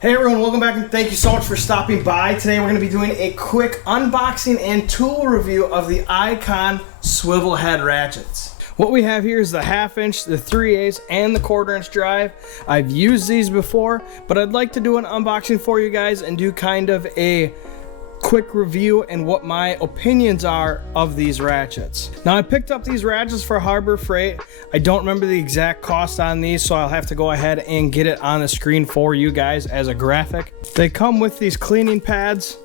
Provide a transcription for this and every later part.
Hey everyone, welcome back and thank you so much for stopping by. Today we're going to be doing a quick unboxing and tool review of the Icon Swivel Head Ratchets. What we have here is the 1/2 inch, the 3/8, and the 1/4 inch drive. I've used these before, but I'd like to do an unboxing for you guys and do kind of a quick review and what my opinions are of these ratchets. Now I picked up these ratchets for Harbor Freight. I don't remember the exact cost on these, so I'll have to go ahead and get it on the screen for you guys as a graphic. They come with these cleaning pads.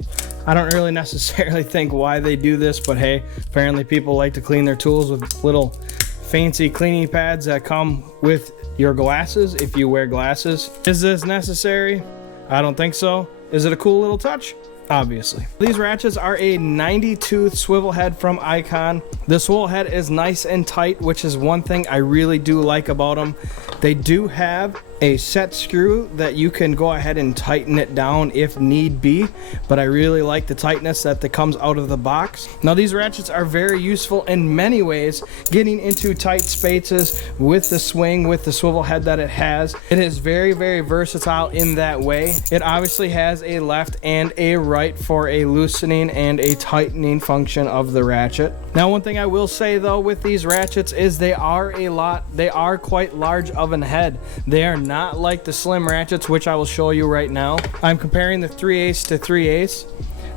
I don't really necessarily think why they do this, but hey, apparently people like to clean their tools with little fancy cleaning pads that come with your glasses if you wear glasses. Is this necessary? I don't think so. Is it a cool little touch? Obviously. These ratchets are a 90-tooth swivel head from Icon. The swivel head is nice and tight, which is one thing I really do like about them. They do have a set screw that you can go ahead and tighten it down if need be, but I really like the tightness that comes out of the box. Now these ratchets are very useful in many ways, getting into tight spaces with the swing, with the swivel head that it has. It is very, very versatile in that way. It obviously has a left and a right for a loosening and a tightening function of the ratchet. Now one thing I will say though with these ratchets is they are quite large of an head. They are not like the slim ratchets, which I will show you right now. I'm comparing the 3/8 to 3/8.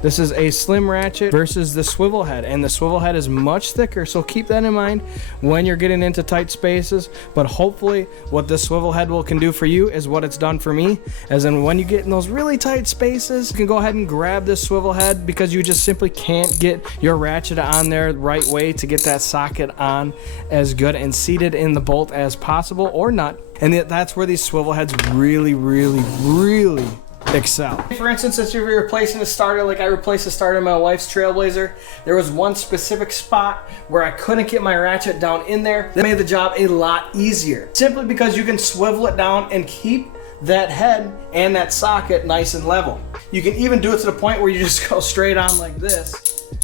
This is a slim ratchet versus the swivel head, and the swivel head is much thicker, so keep that in mind when you're getting into tight spaces. But hopefully what this swivel head can do for you is what it's done for me, as in when you get in those really tight spaces, you can go ahead and grab this swivel head because you just simply can't get your ratchet on there the right way to get that socket on as good and seated in the bolt as possible, or not. And that's where these swivel heads really excel. For instance, if you're replacing a starter, like I replaced a starter in my wife's Trailblazer, there was one specific spot where I couldn't get my ratchet down in there. That made the job a lot easier, simply because you can swivel it down and keep that head and that socket nice and level. You can even do it to the point where you just go straight on like this.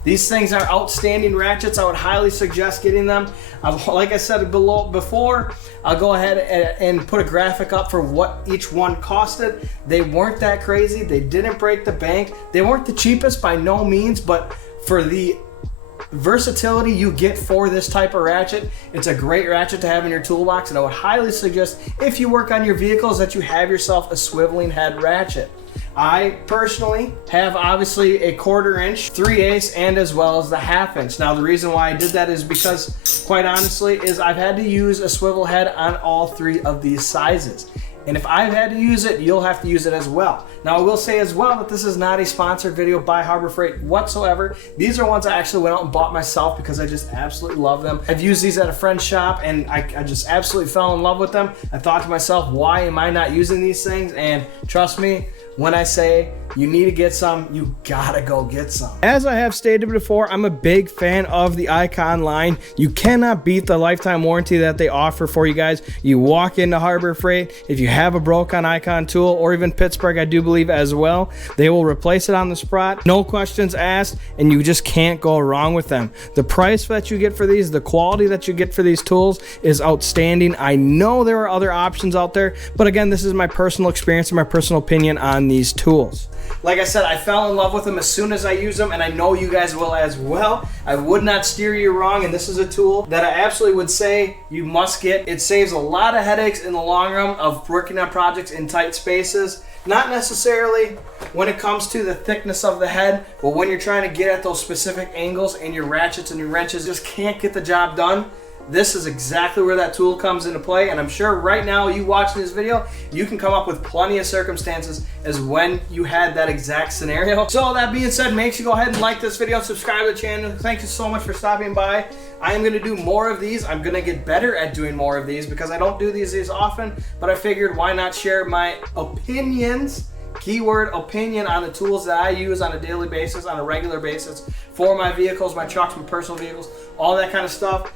These things are outstanding ratchets. I would highly suggest getting them. Like I said before, I'll go ahead and put a graphic up for what each one costed. They weren't that crazy. They didn't break the bank. They weren't the cheapest by no means, but for the versatility you get for this type of ratchet, it's a great ratchet to have in your toolbox, and I would highly suggest, if you work on your vehicles, that you have yourself a swiveling head ratchet. I personally have obviously a 1/4 inch, 3/8, and as well as the 1/2 inch. Now the reason why I did that is because, quite honestly, is I've had to use a swivel head on all 3 of these sizes. And if I've had to use it, you'll have to use it as well. Now I will say as well that this is not a sponsored video by Harbor Freight whatsoever. These are ones I actually went out and bought myself because I just absolutely love them. I've used these at a friend's shop and I just absolutely fell in love with them. I thought to myself, why am I not using these things? And trust me, when I say you need to get some, you gotta go get some. As I have stated before, I'm a big fan of the Icon line. You cannot beat the lifetime warranty that they offer for you guys. You walk into Harbor Freight, if you have a broken Icon tool, or even Pittsburgh, I do believe as well, they will replace it on the spot, no questions asked, and you just can't go wrong with them. The price that you get for these, the quality that you get for these tools is outstanding. I know there are other options out there, but again, this is my personal experience and my personal opinion on these tools. Like I said, I fell in love with them as soon as I used them, and I know you guys will as well. I would not steer you wrong, and this is a tool that I absolutely would say you must get. It saves a lot of headaches in the long run of working on projects in tight spaces. Not necessarily when it comes to the thickness of the head, but when you're trying to get at those specific angles and your ratchets and your wrenches just can't get the job done. This is exactly where that tool comes into play, and I'm sure right now you watching this video, you can come up with plenty of circumstances as when you had that exact scenario. So that being said, make sure you go ahead and like this video, subscribe to the channel. Thank you so much for stopping by. I am going to do more of these. I'm going to get better at doing more of these because I don't do these as often, but I figured why not share my opinions, keyword opinion, on the tools that I use on a daily basis, on a regular basis for my vehicles, my trucks, my personal vehicles, all that kind of stuff.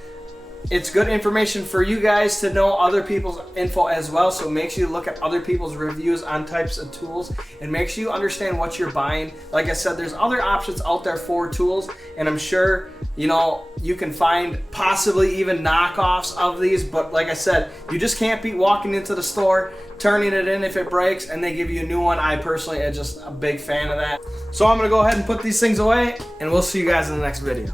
It's good information for you guys to know other people's info as well. So make sure you look at other people's reviews on types of tools and make sure you understand what you're buying. Like I said, there's other options out there for tools, and I'm sure, you know, you can find possibly even knockoffs of these, but like I said, you just can't beat walking into the store, turning it in if it breaks, and they give you a new one. I personally am just a big fan of that. So I'm gonna go ahead and put these things away, and we'll see you guys in the next video.